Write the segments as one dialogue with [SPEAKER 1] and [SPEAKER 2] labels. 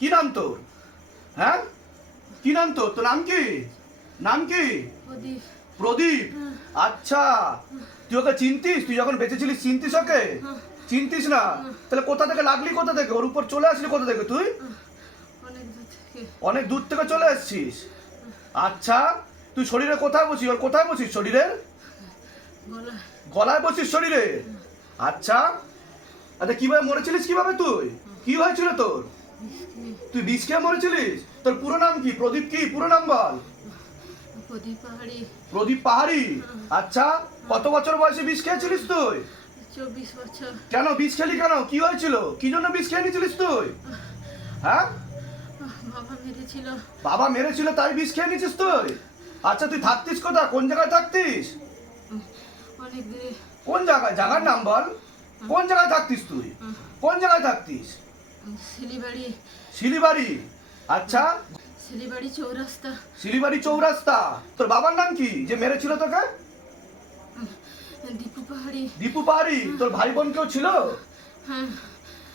[SPEAKER 1] কি নাম তোর? হ্যাঁ? কি নাম তোর? তোর নাম কি? নাম কি?
[SPEAKER 2] প্রদীপ।
[SPEAKER 1] প্রদীপ? আচ্ছা। তুই ওকে চিনতিস? তুই যখন বেঁচে ছিলিস চিনতিস ওকে? চিনতিস না? তাহলে কোথা থেকে লাগলি কোথা থেকে? ওর উপর চলে আসলি কোথা থেকে তুই?
[SPEAKER 2] অনেক দূর থেকে।
[SPEAKER 1] চলে এসেছিস? আচ্ছা। তুই শরীরে কোথায় বসিস? ওর কোথায় বসিস
[SPEAKER 2] শরীরে
[SPEAKER 1] গলায়। বসিস শরীরে? আচ্ছা। আচ্ছা কীভাবে মরেছিলিস কীভাবে তুই? কি হয়েছিল তোর? তুই বিষ খেয়ে মরেছিলিস? তোর পুরো নাম কি? প্রদীপ কি? পুরো নাম বল।
[SPEAKER 2] প্রদীপ পাহাড়ি।
[SPEAKER 1] প্রদীপ পাহাড়ি? আচ্ছা কত বছর বয়সে বিষ খেয়েছিলিস তুই?
[SPEAKER 2] চব্বিশ বছর।
[SPEAKER 1] কেন বিষ খেলি কেন? কি হয়েছিল? কি জন্য বিষ খেয়ে নিয়েছিলিস তুই? হ্যাঁ?
[SPEAKER 2] বাবা মেরেছিল।
[SPEAKER 1] বাবা মেরেছিল তাই বিষ খেয়ে নিয়েছিস তুই? আচ্ছা তুই থাকতিস কোথা কোন জায়গায় থাকতিস?
[SPEAKER 2] অনেক দূরে।
[SPEAKER 1] কোন জায়গায়? জায়গার নাম বল। কোন জায়গায় থাকতিস তুই? কোন জায়গায় থাকতিস?
[SPEAKER 2] শিলিবাড়ি।
[SPEAKER 1] শিলিবাড়ি? আচ্ছা।
[SPEAKER 2] শিলিবাড়ি চৌরাস্তা।
[SPEAKER 1] শিলিবাড়ি চৌরাস্তা। তোর বাবার নাম কি? যে মেরেছিল তোকে?
[SPEAKER 2] দীপু পাহাড়ি।
[SPEAKER 1] দীপু পাহাড়ি? তোর ভাই বোন কেউ ছিল?
[SPEAKER 2] হ্যাঁ।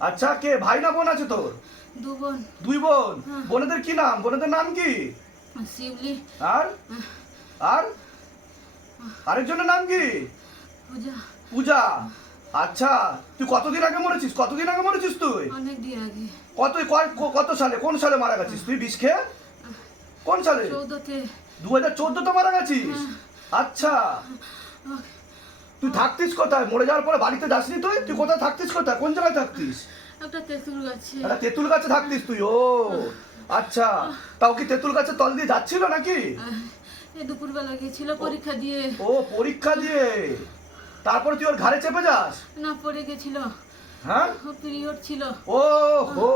[SPEAKER 1] আচ্ছা কে? ভাই না বোন আছে তোর?
[SPEAKER 2] দু বোন।
[SPEAKER 1] দুই বোন? বোনেদের কি নাম? বোনেদের নাম কি?
[SPEAKER 2] শিবলি
[SPEAKER 1] আর? আর? আরেকজনের নাম কি?
[SPEAKER 2] পূজা।
[SPEAKER 1] পূজা। আচ্ছা তুই কতদিন আগে মরেছিস? কতদিন আগে মরেছিস তুই?
[SPEAKER 2] অনেক দিন আগে।
[SPEAKER 1] কত কত সালে কোন সালে মারা গেছিস? তুই বিষ খেয়ে? কোন সালে? দু হাজার চোদ্দতে মারা গেছিস? আচ্ছা। তুই থাকতিস কোথায়? মরে যাওয়ার পরে বাড়িতে যাসনি তুই? তুই কোথায় থাকতিস কোথায়? কোন জায়গায় থাকতিস?
[SPEAKER 2] একটা তেঁতুল গাছে।
[SPEAKER 1] একটা তেঁতুল গাছে থাকতিস তুই? ও আচ্ছা। তাও কি তেঁতুল গাছে তল দিয়ে যাচ্ছিল নাকি?
[SPEAKER 2] দুপুরবেলা গেছিল পরীক্ষা দিয়ে।
[SPEAKER 1] ও পরীক্ষা দিয়ে। তারপর তুই ওর ঘাড়ে চেপে যাস?
[SPEAKER 2] না পড়ে গেছিল।
[SPEAKER 1] হ্যাঁ?
[SPEAKER 2] পিরিয়ড ছিল।
[SPEAKER 1] ও হো!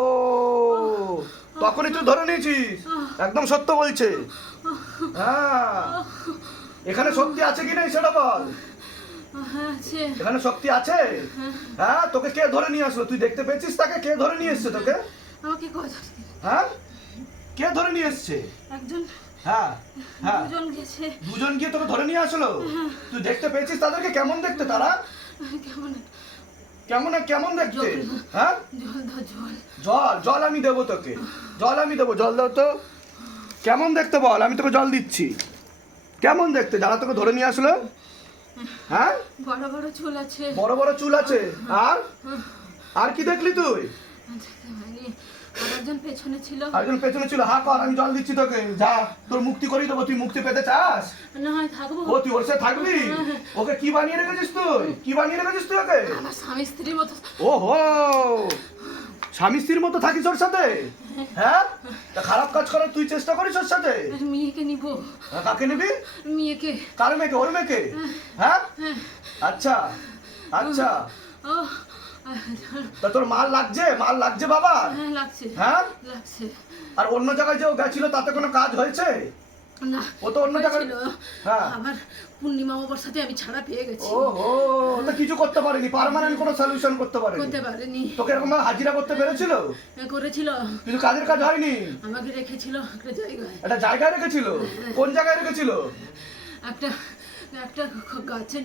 [SPEAKER 1] তখনই তুই ধরে নিয়েছিস। একদম সত্য বলছে। হ্যাঁ। এখানে শক্তি আছে কি নেই সেটা বল।
[SPEAKER 2] হ্যাঁ
[SPEAKER 1] এখানে শক্তি আছে? হ্যাঁ তোকে কে ধরে নিয়ে আসলো? তুই দেখতে পেয়েছিস তাকে? কে ধরে নিয়ে এসছে তোকে?
[SPEAKER 2] আমাকে
[SPEAKER 1] হ্যাঁ? কে ধরে নিয়ে এসছে?
[SPEAKER 2] একজন
[SPEAKER 1] হ্যাঁ হ্যাঁ।
[SPEAKER 2] দুজন গেছে।
[SPEAKER 1] দুজন গিয়ে তোকে ধরে নিয়ে আসলো? তুই দেখতে পেয়েছিস তাদেরকে? কেমন দেখতে তারা?
[SPEAKER 2] কেমন?
[SPEAKER 1] কেমন কেমন দেখতে? হ্যাঁ?
[SPEAKER 2] জল জল।
[SPEAKER 1] আমি দেবো তোকে। জল আমি দেবো জল দাও তো। কেমন দেখতে বল? আমি তোকে জল দিচ্ছি। কেমন দেখতে? যারা তোকে ধরে নিয়ে আসলো? হ্যাঁ?
[SPEAKER 2] বড় বড় চুল আছে।
[SPEAKER 1] বড় বড় চুল আছে। আর? আর কি দেখলি তুই?
[SPEAKER 2] দেখতে পাইনি আর একজন পেছনে ছিল।
[SPEAKER 1] একজন পেছনে ছিল। হা কর আমি জল দিচ্ছি তোকে। যা তোর মুক্তি করি দেবো তুই মুক্তি পেতে চাস?
[SPEAKER 2] না থাকব।
[SPEAKER 1] ও তুই ওর সাথে থাকবি? ওকে কি বানিয়ে রেখেছিস তুই? কি বানিয়ে রেখেছিস তুই ওকে?
[SPEAKER 2] আমার স্বামী স্ত্রীর মতো।
[SPEAKER 1] ও হো স্বামী স্ত্রীর মতো থাকিস ওর সাথে? হ্যাঁ? তা খারাপ কাজ করার তুই চেষ্টা করিস ওর সাথে?
[SPEAKER 2] মেয়েকে নিব।
[SPEAKER 1] হ্যাঁ, কাকে নিবি?
[SPEAKER 2] মেয়েকে।
[SPEAKER 1] কার মেয়েকে? ওর মেয়েকে? হ্যাঁ। আচ্ছা। আচ্ছা। তা তোর মাল লাগছে? মাল লাগছে বাবা
[SPEAKER 2] হ্যাঁ লাগছে।
[SPEAKER 1] হ্যাঁ?
[SPEAKER 2] লাগছে।
[SPEAKER 1] আর অন্য জায়গায় যে ও গেছিল তাতে কোনো কাজ হয়েছে?
[SPEAKER 2] না
[SPEAKER 1] ও তো অন্য জায়গায় হ্যাঁ।
[SPEAKER 2] আবার পূর্ণিমা বাবার সাথে আমি ছাড়া পেয়ে গেছি।
[SPEAKER 1] ও তো কিছু করতে পারেনি? পার্মানেন্ট কোনো সলিউশন করতে পারেনি?
[SPEAKER 2] করতে পারেনি।
[SPEAKER 1] তোকে এরকম হাজিরা করতে পেরেছিল?
[SPEAKER 2] করেছিল।
[SPEAKER 1] কিন্তু কাজের কাজ হয়নি।
[SPEAKER 2] আমাকে রেখেছিল একটা জায়গায়।
[SPEAKER 1] একটা জায়গায় রেখেছিল? কোন জায়গায় রেখেছিল?
[SPEAKER 2] একটা একটা গাছের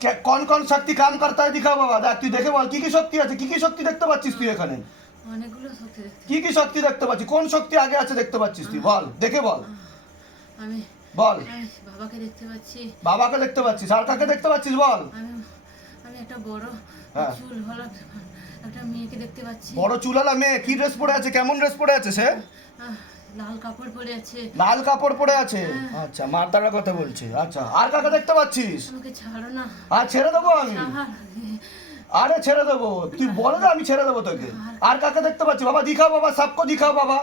[SPEAKER 1] কোন কোন শক্তি কাম করতা है দিখাও বাবা দেখ তুই দেখে বল কি কি শক্তি আছে কি কি শক্তি দেখতে পাচ্ছিস তুই এখানে?
[SPEAKER 2] অনেকগুলো শক্তি
[SPEAKER 1] কি কি শক্তি দেখতে পাচ্ছিস কোন শক্তি আগে আছে দেখতে পাচ্ছিস তুই বল দেখে বল।
[SPEAKER 2] আমি
[SPEAKER 1] বল।
[SPEAKER 2] বাবাকে দেখতে পাচ্ছি।
[SPEAKER 1] বাবাকে দেখতে পাচ্ছিস আর কাকে দেখতে পাচ্ছিস বল।
[SPEAKER 2] আমি একটা বড়
[SPEAKER 1] হ্যাঁ।
[SPEAKER 2] চুল হলো একটা মেয়েকে দেখতে পাচ্ছি।
[SPEAKER 1] বড় চুলালা মেয়ে কি ড্রেস পরে আছে কেমন ড্রেস পরে আছে সে?
[SPEAKER 2] লাল কাপড় পরে আছে
[SPEAKER 1] লাল কাপড় পরে আছে আচ্ছা মাতার কথা বলছে আচ্ছা আর কাকে দেখতে পাচ্ছিস
[SPEAKER 2] আমাকে ছাড়ো না
[SPEAKER 1] আর ছেড়ে দেবো আমি
[SPEAKER 2] ছাড়।
[SPEAKER 1] আরে ছেড়ে দেবো তুই বলে না আমি ছেড়ে দেবো তোকে আর কাকে দেখতে পাচ্ছি বাবা दिखाओ बाबा सबको दिखाओ बाबा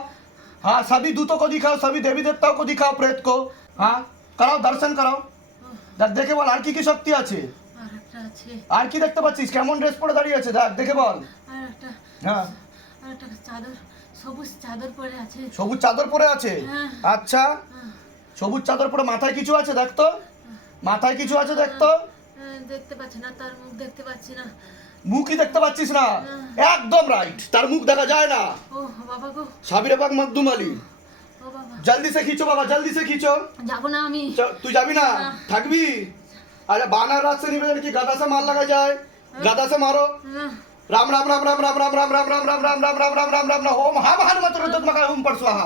[SPEAKER 1] हाँ सभी दूतों को दिखाओ सभी देवी देवताओं को दिखाओ प्रेत को हाँ कराओ दर्शन कराओ দেখ দেখে বল আর কি কি শক্তি আছে
[SPEAKER 2] আর একটা আছে
[SPEAKER 1] আর কি দেখতে পাচ্ছিস কেমন ড্রেস পরে দাঁড়িয়ে আছে দেখ দেখে বল
[SPEAKER 2] আর একটা
[SPEAKER 1] হ্যাঁ
[SPEAKER 2] আর একটা চাদর সবুজ চাদর পরে আছে। হ্যাঁ।
[SPEAKER 1] আচ্ছা। সবুজ চাদর পরে মাথায় কিছু আছে দেখতো মাথায় কিছু আছে দেখতো হ্যাঁ,
[SPEAKER 2] হ্যাঁ, দেখতে পাচ্ছি না তার মুখ দেখতে পাচ্ছি না।
[SPEAKER 1] মুখই দেখতে পাচ্ছিস না? একদম রাইট তার মুখ দেখা যায় না।
[SPEAKER 2] ও
[SPEAKER 1] বাগ আলী। জলদি সে খিচো বাবা জলদি সে খিচো
[SPEAKER 2] না আমি।
[SPEAKER 1] তুই যাবি না? থাকবি? আরে বানার রাস্তা নিবে কি গাদাসে মার লাগা যায়? গাদাসে
[SPEAKER 2] মারো?
[SPEAKER 1] राम राम राम राम राम राम राम राम राम राम राम राम राम राम राम राम राम ओम हम हनुमत रुद्रत मगा हुम पर स्वाहा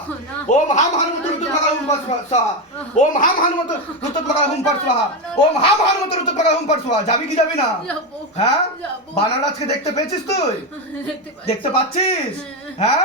[SPEAKER 1] ओम हम हनुमत रुद्रत मगा हुम पर स्वाहा ओम हम हनुमत रुद्रत मगा हुम पर स्वाहा ओम हम हनुमत रुद्रत मगा हुम पर स्वाहा যাবি কি যাবি না
[SPEAKER 2] যাবো
[SPEAKER 1] হ্যাঁ
[SPEAKER 2] যাবো।
[SPEAKER 1] বানারাজকে দেখতে পেয়েছিস তুই
[SPEAKER 2] দেখতে পাচ্ছি
[SPEAKER 1] দেখতে পাচ্ছিস হ্যাঁ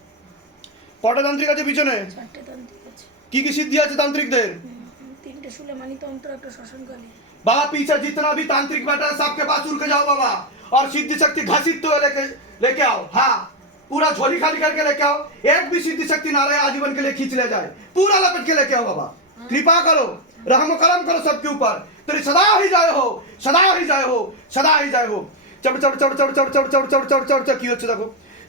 [SPEAKER 1] কটা তান্ত্রিক আছে পিছনে
[SPEAKER 3] চারটে তান্ত্রিক আছে
[SPEAKER 1] কি কি সিদ্ধি আছে তান্ত্রিকদের
[SPEAKER 3] হুম, তিনটে সুলেমানি তন্ত্র একটা শ্মশানকালী
[SPEAKER 1] बाबा पीछे जितना भी तांत्रिक बैठा है सबके पास उड़ के जाओ बाबा और सिद्धि शक्ति घसीटते हुए लेके लेके आओ हाँ पूरा झोली खाली करके लेके आओ एक भी सिद्धि शक्ति ना रहे आजीवन के लिए खींच ले जाए पूरा लपेट के लेके आओ बाबा कृपा करो रहम करम करो सबके ऊपर तेरी सदा ही जाए हो सदा ही जाए हो सदा ही जाए हो चढ़ चढ़ चढ़ चढ़ चढ़ चढ़ चढ़ चढ़ चढ़ चढ़ चढ़ की হচ্ছে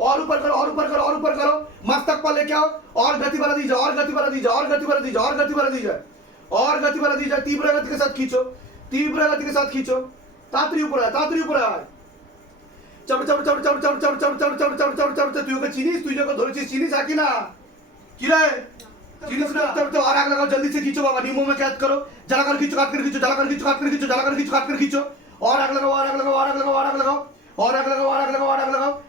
[SPEAKER 1] और ऊपर करो और ऊपर करो और ऊपर करो मस्तक पर लेके आओ और गति बढ़ा दीजिए और गति बढ़ा दीजिए और गति बढ़ा दीजिए और गति बढ़ा दीजिए और गति बढ़ा दीजिए तीव्र गति के साथ खींचो तीव्र गति के साथ खींचो तातरी ऊपर है तातरी ऊपर है চড় চড় চড় চড় চড় চড় চড় চড় চড় চড় চড় চড় তুই ওকে চিনিস তুই যখন ধরেছিস চিনিস আকি না কি রে চিনিস না চড় চড় আর আগ লাগাও জলদি से खींचो बाबा नींबू में कैद करो जला कर खींचो काट कर खींचो जला कर खींचो काट कर खींचो जला कर खींचो काट कर खींचो और आग लगाओ और आग लगाओ और आग लगाओ और आग लगाओ और आग लगाओ और आग लगाओ और आग लगाओ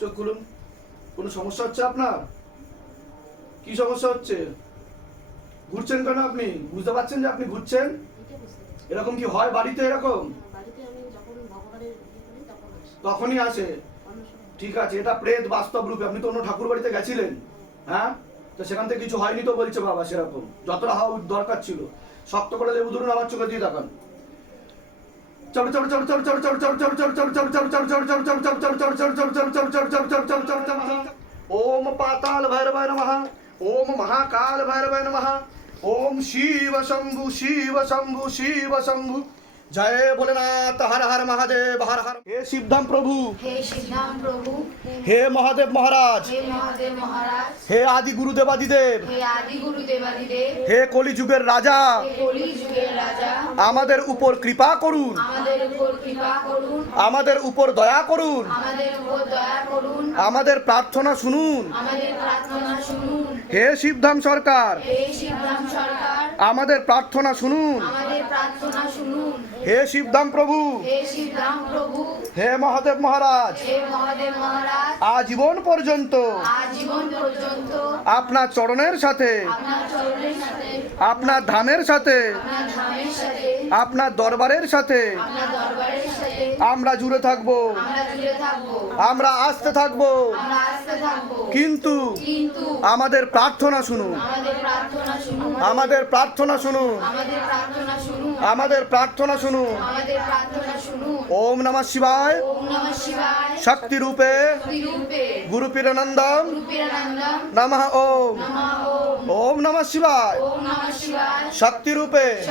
[SPEAKER 1] চোখ খুলুন। কোনো সমস্যা হচ্ছে আপনার? কি সমস্যা হচ্ছে? ঘুরছেন কেন আপনি? বুঝতে পারছেন যে আপনি ঘুরছেন? এরকম কি হয় বাড়িতে এরকম?
[SPEAKER 4] ইয়ে
[SPEAKER 1] তখনই আসে? ঠিক আছে এটা প্রেত বাস্তব রূপে। আপনি তো অন্য ঠাকুর বাড়িতে গেছিলেন হ্যাঁ? তো সেখান থেকে কিছু হয়নি তো বলছে বাবা সেরকম। যতটা হওয়া দরকার ছিল। শক্ত করে লেবু ধরুন আমার চোখে দিয়ে তাকান। ओम पाताल भैरव नमः, ओम महाकाल भैरव नमः, ओम शिव शंभु शिव शंभु शिव शंभु। জয় ভোলেনাথ হর হর মহাদেব হর হর। হে শিবধাম প্রভু।
[SPEAKER 3] হে শ্রীরাম প্রভু।
[SPEAKER 1] হে মহাদেব মহারাজ।
[SPEAKER 3] হে মহাদেব মহারাজ।
[SPEAKER 1] হে আদি গুরুদেবাদিদেব।
[SPEAKER 3] হে আদি গুরু দেবাদিদেব
[SPEAKER 1] হে কলিযুগের রাজা।
[SPEAKER 3] হে কলি যুগের রাজা।
[SPEAKER 1] আমাদের উপর কৃপা করুন।
[SPEAKER 3] আমাদের উপর কৃপা করুন।
[SPEAKER 1] আমাদের উপর দয়া করুন।
[SPEAKER 3] আমাদের উপর দয়া করুন।
[SPEAKER 1] আমাদের প্রার্থনা শুনুন।
[SPEAKER 3] আমাদের প্রার্থনা শুনুন।
[SPEAKER 1] হে শিবধাম সরকার।
[SPEAKER 3] হে শিবরাম সরকার।
[SPEAKER 1] আমাদের প্রার্থনা শুনুন।
[SPEAKER 3] আমাদের প্রার্থনা শুনুন।
[SPEAKER 1] হে শিবধাম প্রভু।
[SPEAKER 3] হে প্রভু।
[SPEAKER 1] হে মহাদেব মহারাজ। আজীবন পর্যন্ত। আপনার চরণের সাথে।
[SPEAKER 3] আপনার
[SPEAKER 1] ধামের সাথে।
[SPEAKER 3] আপনার
[SPEAKER 1] দরবারের সাথে। আমরা জুড়ে থাকব।
[SPEAKER 3] আমরা
[SPEAKER 1] আসতে থাকব। কিন্তু আমাদের প্রার্থনা শুনুন।
[SPEAKER 3] আমাদের প্রার্থনা শুনুন।
[SPEAKER 1] আমাদের প্রার্থনা শুনুন। ওম নমঃ শিবায়। শক্তি রূপে। গুরু পীরানন্দম। নমঃ ওম।
[SPEAKER 3] ওম।
[SPEAKER 1] নমঃ শিবায়। শক্তি রূপে।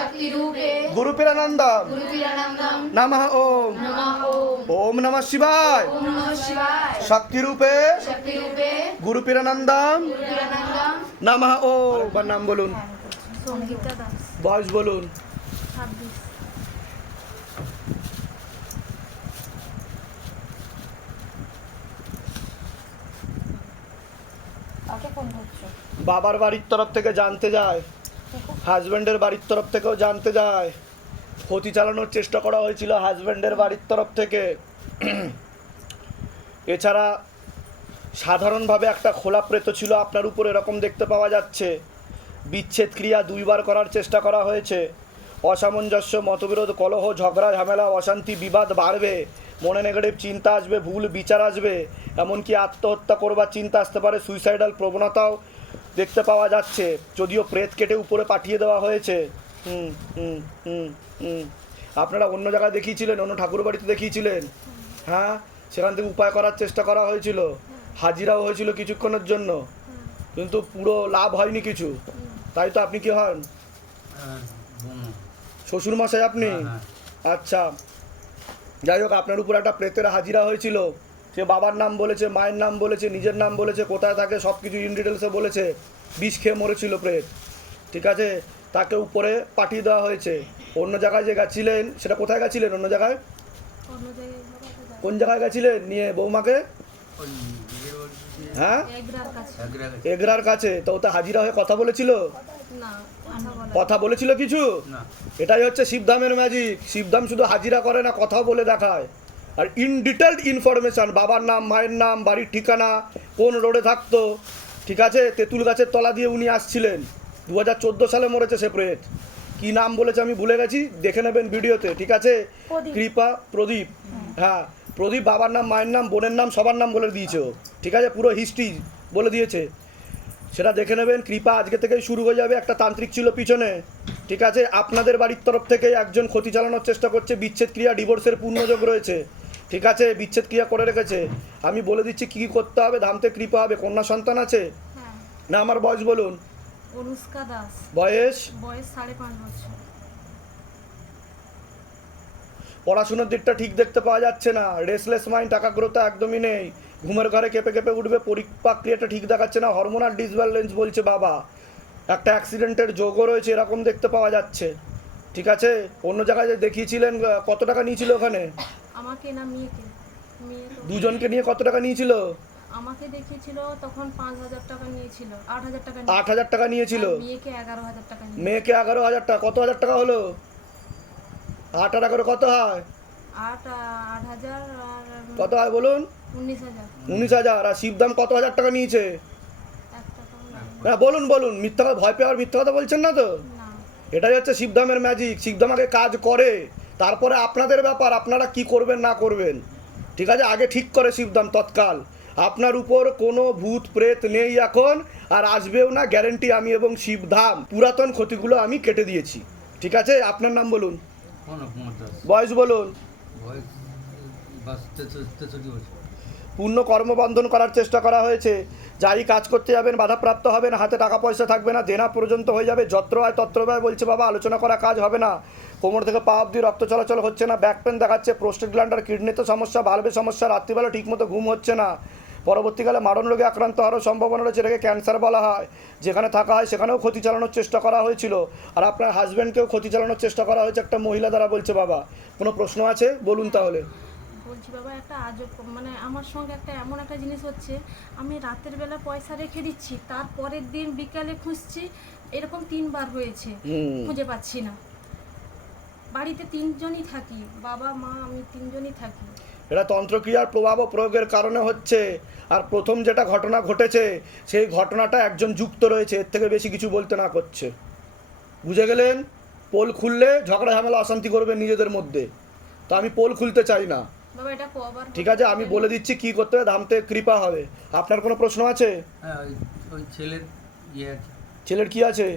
[SPEAKER 1] গুরু পীরানন্দম। নমঃ ওম।
[SPEAKER 3] ওম
[SPEAKER 1] ওম নমঃ শিবায়
[SPEAKER 3] ওম নমঃ শিবায়
[SPEAKER 1] শক্তি রূপে
[SPEAKER 3] শক্তি রূপে
[SPEAKER 1] গুরু পীরানন্দম নমঃ ওম নাম বলুন বয়স বলুন বাবার বাড়ির তরফ থেকে জানতে যায়। হাজব্যান্ডের বাড়ির তরফ থেকেও জানতে যায়। ক্ষতি চালানোর চেষ্টা করা হয়েছিল হাজব্যান্ডের বাড়ির তরফ থেকে। এছাড়া সাধারণভাবে একটা খোলা প্রেত ছিল, আপনার উপর এরকম দেখতে পাওয়া যাচ্ছে। বিচ্ছেদ ক্রিয়া দুইবার করার চেষ্টা করা হয়েছে। অসামঞ্জস্য, মতবিরোধ, কলহ, ঝগড়া, ঝামেলা, অশান্তি, বিবাদ বাড়বে। মনে নেগেটিভ চিন্তা আসবে, ভুল বিচার আসবে। এমনকি আত্মহত্যা করবার চিন্তা আসতে পারে সুইসাইডাল প্রবণতাও দেখতে পাওয়া যাচ্ছে। যদিও প্রেত কেটে উপরে পাঠিয়ে দেওয়া হয়েছে। আপনারা অন্য জায়গায় দেখিয়েছিলেন অন্য ঠাকুর বাড়িতে দেখিয়েছিলেন? হ্যাঁ? সেখান থেকে উপায় করার চেষ্টা করা হয়েছিল। হাজিরাও হয়েছিল কিছুক্ষণের জন্য। কিন্তু পুরো লাভ হয়নি কিছু। তাই তো আপনি কি হন? শ্বশুর মশাই আপনি আচ্ছা। যাই হোক আপনার উপর একটা প্রেতের হাজিরা হয়েছিল। সে বাবার নাম বলেছে মায়ের নাম বলেছে নিজের নাম বলেছে কোথায় থাকে সব কিছু ইন ডিটেলসে বলেছে। বিষ খেয়ে মরেছিল প্রেত। ঠিক আছে? তাকে উপরে পাঠিয়ে দেওয়া হয়েছে। অন্য জায়গায় যে গেছিলেন সেটা কোথায় গেছিলেন? অন্য জায়গায়। কোন জায়গায় গেছিলেন? নিয়ে বৌমাকে? হ্যাঁ?
[SPEAKER 2] এগরার কাছে।
[SPEAKER 1] এগরার তো ওতে হাজিরা হয়ে কথা বলেছিল?
[SPEAKER 2] কথা বলা
[SPEAKER 1] কথা বলেছিল কিছু? এটাই হচ্ছে শিবধামের ম্যাজিক শিবধাম শুধু হাজিরা করে না কথা বলে দেখায়। আর ইন ডিটেলড ইনফরমেশান বাবার নাম মায়ের নাম বাড়ির ঠিকানা কোন রোডে থাকতো। ঠিক আছে? তেঁতুল গাছের তলা দিয়ে উনি আসছিলেন। দু হাজার চোদ্দ সালে মরেছে সে প্রেত। কি নাম বলেছে আমি ভুলে গেছি? দেখে নেবেন ভিডিওতে ঠিক আছে? কৃপা প্রদীপ। হ্যাঁ। প্রদীপ বাবার নাম মায়ের নাম বোনের নাম সবার নাম বলে দিয়েছে ও। ঠিক আছে? পুরো হিস্ট্রি বলে দিয়েছে। সেটা দেখে নেবেন। কৃপা আজকে থেকেই শুরু হয়ে যাবে একটা তান্ত্রিক ছিল পিছনে। ঠিক আছে? আপনাদের বাড়ির তরফ থেকে একজন ক্ষতি চালানোর চেষ্টা করছে। বিচ্ছেদ ক্রিয়া ডিভোর্সের পূর্ণযোগ রয়েছে। ঠিক আছে? বিচ্ছেদ ক্রিয়া করে রেখেছে। আমি বলে দিচ্ছি কী কী করতে হবে? ধামতে কৃপা হবে। কন্যা সন্তান আছে?
[SPEAKER 2] হ্যাঁ।
[SPEAKER 1] না আমার বয়স বলুন।
[SPEAKER 2] অনুষ্কা দাস।
[SPEAKER 1] বয়স?
[SPEAKER 2] বয়স সাড়ে পাঁচ বছর।
[SPEAKER 1] পড়াশোনার দিকটা ঠিক দেখতে পাওয়া যাচ্ছে না। রেসলেস মাইন্ড টাকাগ্রতা একদমই নেই। ঘুমের ঘরে কেঁপে কেঁপে উঠবে পরিপাক ক্রিয়াটা ঠিক দেখাচ্ছে না। হরমোনাল ডিসব্যালেন্স বলছে বাবা। একটা অ্যাক্সিডেন্টের যোগও রয়েছে এরকম দেখতে পাওয়া যাচ্ছে। ঠিক আছে? অন্য জায়গায় যে দেখিয়েছিলেন কত টাকা নিয়েছিল ওখানে?
[SPEAKER 2] আমাকে না মেয়েকে। মেয়ে
[SPEAKER 1] দুজনকে নিয়ে কত টাকা নিয়েছিল?
[SPEAKER 2] আমাকে দেখিয়েছিল তখন পাঁচ হাজার টাকা নিয়েছিল আট হাজার টাকা
[SPEAKER 1] আট হাজার টাকা নিয়েছিল?
[SPEAKER 2] আর মেয়েকে এগারো হাজার টাকা
[SPEAKER 1] মেয়েকে এগারো হাজার টাকা কত হাজার টাকা হলো? আট হাজার করে কত হয়?
[SPEAKER 2] আট আট হাজার আর
[SPEAKER 1] কত হয় বলুন?
[SPEAKER 2] উনিশ হাজার।
[SPEAKER 1] উনিশ হাজার আর শিবদাম কত হাজার টাকা নিয়েছে? হ্যাঁ বলুন বলুন মিথ্যা কথা ভয় পেয়ে আর মিথ্যা কথা বলছেন না তো? এটাই হচ্ছে শিবধামের ম্যাজিক শিবধাম আগে কাজ করে তারপরে আপনাদের ব্যাপার আপনারা কি করবেন না করবেন। ঠিক আছে আগে ঠিক করে শিবধাম তৎকাল। আপনার উপর কোনো ভূত প্রেত নেই এখন আর আসবেও না গ্যারেন্টি আমি এবং শিবধাম পুরাতন ক্ষতিগুলো আমি কেটে দিয়েছি। ঠিক আছে? আপনার নাম বলুন। বয়স বলুন। পূর্ণ কর্মবন্ধন করার চেষ্টা করা হয়েছে। যাই কাজ করতে যাবেন বাধাপ্রাপ্ত হবেন হাতে টাকা পয়সা থাকবে না দেনা পর্যন্ত হয়ে যাবে যত্র হয় তত্র ব্যয় বলছে বাবা আলোচনা করা কাজ হবে না। কোমর থেকে পা অব্দি রক্ত চলাচল হচ্ছে না ব্যাক পেন দেখাচ্ছে প্রোস্টেট গ্ল্যান্ডার কিডনিতে সমস্যা ভালবে সমস্যা রাত্রিবেলা ঠিকমতো ঘুম হচ্ছে না। পরবর্তীকালে মারণ রোগে আক্রান্ত হওয়ারও সম্ভাবনা রয়েছে এটাকে ক্যান্সার বলা হয়। যেখানে থাকা হয় সেখানেও ক্ষতি চালানোর চেষ্টা করা হয়েছিল। আর আপনার হাজব্যান্ডকেও ক্ষতি চালানোর চেষ্টা করা হয়েছে একটা মহিলা দ্বারা বলছে বাবা। কোনো প্রশ্ন আছে? বলুন তাহলে।
[SPEAKER 3] বলছি বাবা একটা আজব মানে আমার সঙ্গে একটা এমন একটা জিনিস হচ্ছে আমি রাতের বেলা পয়সা রেখে দিচ্ছি তার পরের দিন বিকালে খুঁজছি এরকম তিনবার হয়েছে খুঁজে পাচ্ছি না। বাড়িতে তিনজনই থাকি বাবা মা আমি তিনজনই থাকি।
[SPEAKER 1] এটা তন্ত্রক্রিয়ার প্রভাব ও প্রয়োগের কারণে হচ্ছে। আর প্রথম যেটা ঘটনা ঘটেছে সেই ঘটনাটা একজন যুক্ত রয়েছে এর থেকে বেশি কিছু বলতে না করছে। বুঝে গেলেন? পোল খুললে ঝগড়া ঝামেলা অশান্তি করবে নিজেদের মধ্যে। তো আমি পোল খুলতে চাই না।
[SPEAKER 3] এটা
[SPEAKER 1] ঠিক আছে আমি বলে দিচ্ছি কি করতে হবে ধামতে কৃপা হবে। আপনার কোনো প্রশ্ন আছে?
[SPEAKER 5] হ্যাঁ ছেলের ইয়ে আছে।
[SPEAKER 1] ছেলের কি আছে?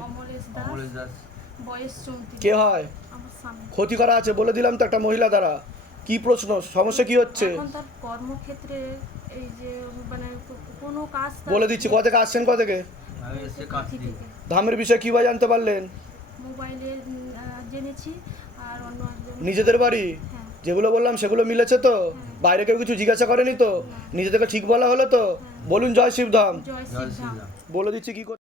[SPEAKER 1] কে হয়?
[SPEAKER 3] আমার
[SPEAKER 1] ক্ষতি করা আছে বলে দিলাম তো একটা মহিলা দ্বারা। কি প্রশ্ন? সমস্যা কি হচ্ছে?
[SPEAKER 3] এখন তার কর্মক্ষেত্রে এই যে মানে কোনো কাজ তার-
[SPEAKER 1] বলে দিচ্ছি কোথা থেকে আসছেন কোথা থেকে?
[SPEAKER 5] আমি এসে কাজ দিই।
[SPEAKER 1] ধামের বিষয়ে কী বা জানতে পারলেন?
[SPEAKER 3] মোবাইলে উম, আহ, জেনেছি আর অন্য একজন
[SPEAKER 1] নিজেদের বাড়ি?
[SPEAKER 3] হ্যাঁ।
[SPEAKER 1] যেগুলো বললাম সেগুলো মিলেছে তো? বাইরে কেউ কিছু জিজ্ঞাসা করেনি তো? নিজে থেকে ঠিক বলা হলো তো? বলুন জয় শিবধাম।
[SPEAKER 3] জয়
[SPEAKER 5] জয়
[SPEAKER 3] শ্রীরাম
[SPEAKER 1] বলে দিচ্ছি কি করতে